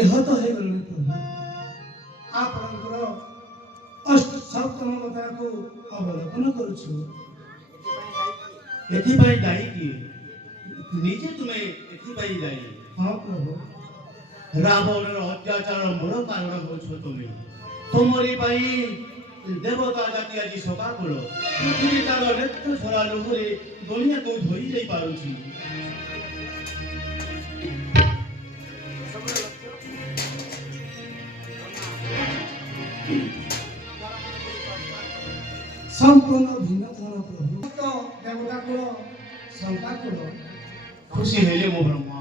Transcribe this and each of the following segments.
ନିହତ ହେଇଗଲେଣି ପ୍ରଭୁ। ଆପଣଙ୍କର ସପ୍ତମ କଥାକୁ ଅବଲୋକନ କରୁଛୁ। ଏଥିପାଇଁ ଦାୟୀ କିଏ? ନିଜେ ତୁମେ ଏଥିପାଇଁ ଦାୟୀ। ହଁ ପ୍ରଭୁ। ରାବଣର ଅତ୍ୟାଚାର ମୂଳ କାରଣ ହେଉଛ ତୁମେ। ତୁମରି ପାଇଁ ଦେବତା ଜାତି ଆଜି ସକାକୁଳ। ପୃଥିବୀ ତାର ନେତ୍ର ଛଡ଼ା ଲୁହରେ ଦୁନିଆକୁ ଧୋଇ ଯାଇ ପାରୁଛି। ସମ୍ପୂର୍ଣ୍ଣ ଭିନ୍ନ ଧରଣ ପ୍ରଭୁ। ଦେବତା କୁଳ ଶଙ୍କା କୁଳ। ଖୁସି ହେଲେ ମୋ ବ୍ରହ୍ମା।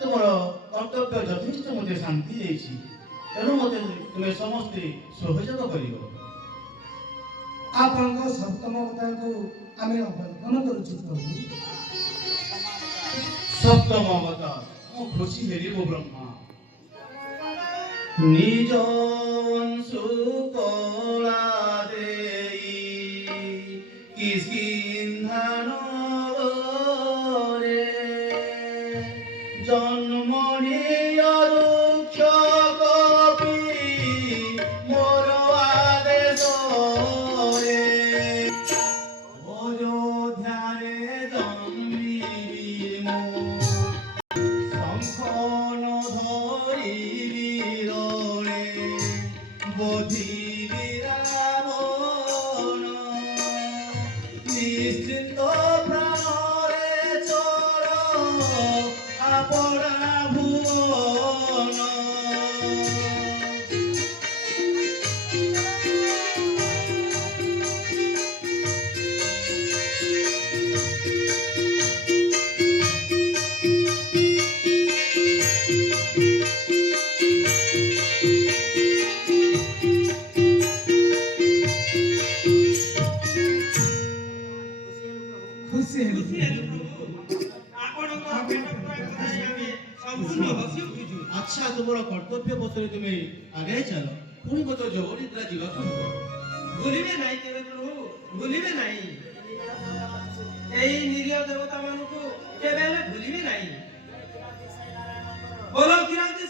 ତୁମର କର୍ତ୍ତବ୍ୟ ଯଥେଷ୍ଟ ମୋତେ ଶାନ୍ତି ଦେଇଛି। ତେଣୁ ମୋତେ ତୁମେ ସମସ୍ତେ ସହଯୋଗ କରିବ। ଆପଣଙ୍କ ସପ୍ତମ କଥାକୁ ଆମେ ଅବଲୋକନ କରୁଛୁ ପ୍ରଭୁ। ସପ୍ତମ କଥା ମୁଁ ଖୁସି ହେଲି ମୋ ବ୍ରହ୍ମା। ନିଜ ଅଂଶୁ କଳା ଦେଇ କିସ୍କିନ୍ଧାନଗରେ ଜନ୍ମ ନିରୁକ୍ଷ କପି ମୋର ଆଦେଶରେ ଅଯୋଧ୍ୟାରେ ଜନ୍ମିବି ମୁଁ ଶଙ୍ଖନ ଧରିବି ରଣେ ବୋଧିବି ରାବଣ ନିଶ୍ଚିନ୍ତ ପ୍ରାଣରେ ଚର ଆପଣା ଭୁବନ। ଖୁସି ହେଲୁ ଆଚ୍ଛା ତୁମର କର୍ତ୍ତବ୍ୟ ପଥରେ ତୁମେ ଆଗେଇ ଚାଲ। ପୁଣି ମତେ ଜଗନ୍ନିଦ୍ରା ଯିବାକୁ ହେବ। ଭୁଲିବେ ନାହିଁ କେବେ ପ୍ରଭୁ, ଭୁଲିବେ ନାହିଁ। ଏହି ନିରୀହ ଦେବତା ମାନଙ୍କୁ କେବେ ହେଲେ ଭୁଲିବେ ନାହିଁ। ବୋଲ କ୍ଷୀରାନ୍ତି